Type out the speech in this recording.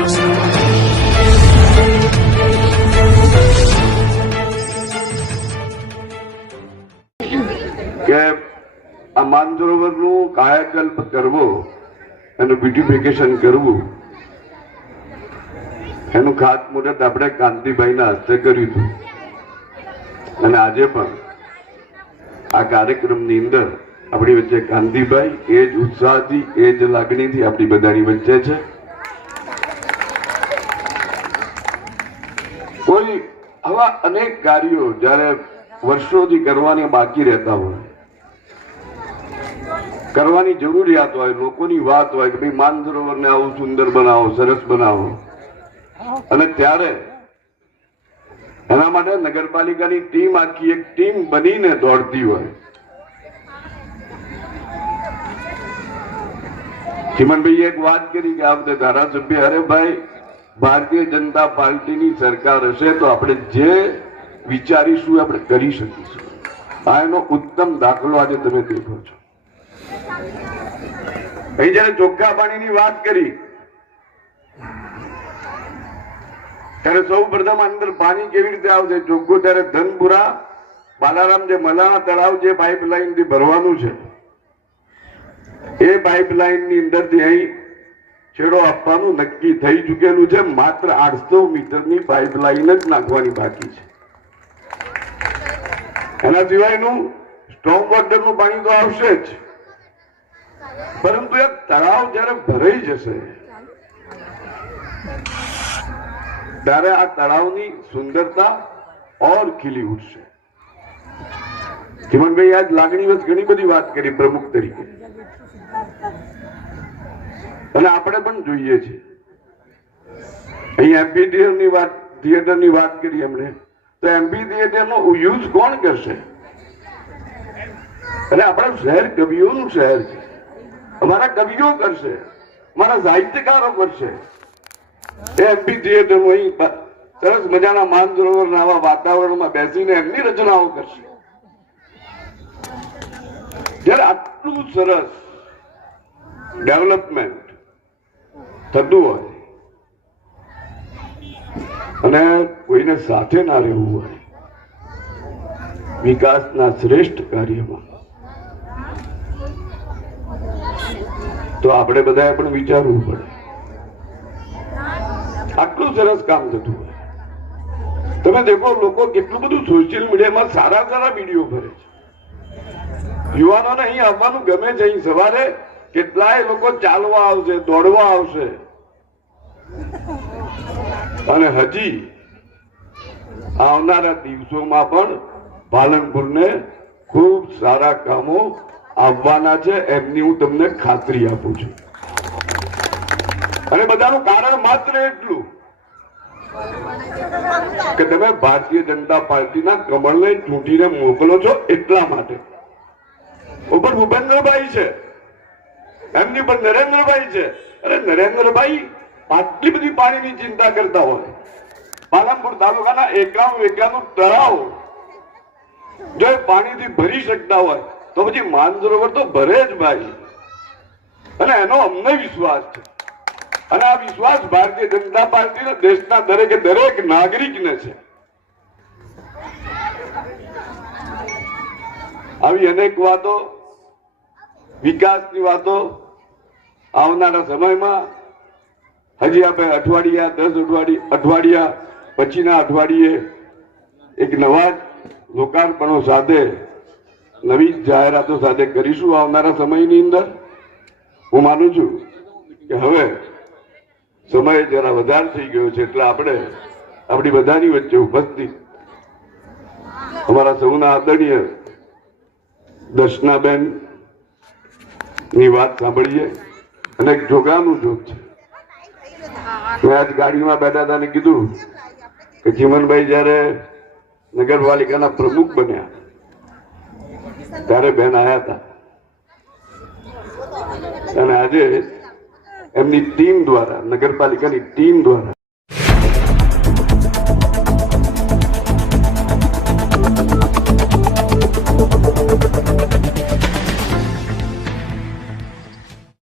કે આ માનસરોવરનું કાયાકલ્પ કરવો અને બ્યુટિફિકેશન કરવું એનું ખાતમુહૂર્ત આપણે કાંતિભાઈના હસ્તે કર્યું હતું અને આજે પણ આ કાર્યક્રમની અંદર આપણી વચ્ચે કાંતિભાઈ એ જ ઉત્સાહથી એ જ લાગણીથી આપણી બધાની વચ્ચે છે. કોઈ આવા અનેક કાર્યો જયારે વર્ષોથી કરવાની બાકી રહેતા હોય, કરવાની જરૂરિયાત હોય, લોકોની વાત હોય કે ભાઈ માનસરોવરને આવું સુંદર બનાવો, સરસ બનાવો, અને ત્યારે એના માટે નગરપાલિકાની ટીમ આખી એક ટીમ બનીને દોડતી હોય. ચીમનભાઈએ એક વાત કરી કે આ વખતે ધારાસભ્ય, અરે ભાઈ ભારતીય જનતા પાર્ટીની સરકાર હશે તો આપણે જે વિચારીશું આપણે કરી શકીશું. આ એનો ઉત્તમ દાખલો આજે તમે દેખો છો. અહીં જયારે ચોખ્ખા પાણીની વાત કરી ત્યારે સૌ પ્રથમ અંદર પાણી કેવી રીતે આવશે ચોખ્ખું, ત્યારે ધનપુરા બાલારામ જે મલાણા તળાવ જે પાઇપલાઇન થી ભરવાનું છે એ પાઇપલાઇન ની અંદર થી અહીં છેડો આપવાનું નક્કી થઈ ચુકેલું છે. માત્ર 800 મીટરની પાઇપલાઇન જ નાખવાની બાકી છે. એના સિવાયનું સ્ટ્રોંગ વોટરનું પાણી તો આવશે જ, પરંતુ એક તળાવ જયારે ભરાઈ જશે ત્યારે આ તળાવની સુંદરતા ઓર ખીલી ઉઠશે. ચીમનભાઈ આજ લાગણી વચ્ચે ઘણી બધી વાત કરી પ્રમુખ તરીકે, અને આપણે પણ જોઈએ છીએ. અહીં એમપી થિયેટરની વાત કરી એમણે, તો એમપી થિયેટરનો યુઝ કોણ કરશે? અને આપણા શહેર કવિઓનું શહેર છે, અમારા કવિઓ કરશે, અમારા સાહિત્યકારો કરશે. એમપી થિયેટર અહીં સરસ મજાના માનસરોવરના આવા વાતાવરણમાં બેસીને એમની રચનાઓ કરશે. જયારે આટલું સરસ ડેવલપમેન્ટ થતું હોય અને કોઈને સાથે ના રહેવું હોય વિકાસના શ્રેષ્ઠ કાર્યમાં, તો આપણે બધાએ પણ વિચારવું પડે. આટલું સરસ કામ થતું હોય, તમે દેખો લોકો કેટલું બધું સોશિયલ મીડિયામાં સારા સારા વિડીયો ભરે છે. યુવાનોને અહીં આવવાનું ગમે છે. અહીં સવારે કેટલાય લોકો ચાલવા આવશે, દોડવા આવશે, અને હજી આવનારા દિવસોમાં પણ પાલનપુરને ખૂબ સારા કામો આવવાના છે, એમની હું તમને ખાતરી આપું છું. અને બધાનું કારણ માત્ર એટલું કે તમે ભારતીય જનતા પાર્ટીના કમળને ચૂંટીને મોકલો છો એટલા માટે. ઉપર ભૂપેન્દ્રભાઈ છે, એમની પર નરેન્દ્રભાઈ છે. અરે નરેન્દ્રભાઈ આટલી બધી પાણીની ચિંતા કરતા હોય, પાલનપુર તાલુકાના 91 તળાવ જો પાણીથી ભરી શકતા હોય તો પછી માનસરોવર તો ભરે જ ભાઈ. અને એનો અમને વિશ્વાસ છે, અને આ વિશ્વાસ ભારતીય જનતા પાર્ટીને દેશના દરેકે દરેક નાગરિકને છે. આવી અનેક વાતો, વિકાસની વાતો આવનારા સમયમાં હજી આપણે અઠવાડિયા 10 અઠવાડિયા પછીના અઠવાડિયે એક નવા લોકાર્પણો સાથે, નવી જાહેરાતો સાથે કરીશું આવનારા સમયની અંદર. હું માનું છું કે હવે સમય જરા વધારે થઈ ગયો છે, એટલે આપણે આપણી બધાની વચ્ચે ઉપસ્થિત અમારા સૌના આદરણીય દર્શનાબેન ની વાત સાંભળીએ. અને એક જોગાનું જોગ છે. મેં આજ ગાડીમાં બેઠા હતા ને કીધું કે ચીમનભાઈ જયારે નગરપાલિકાના પ્રમુખ બન્યા ત્યારે બેન આવ્યા હતા, અને આજે એમની ટીમ દ્વારા, નગરપાલિકાની ટીમ દ્વારા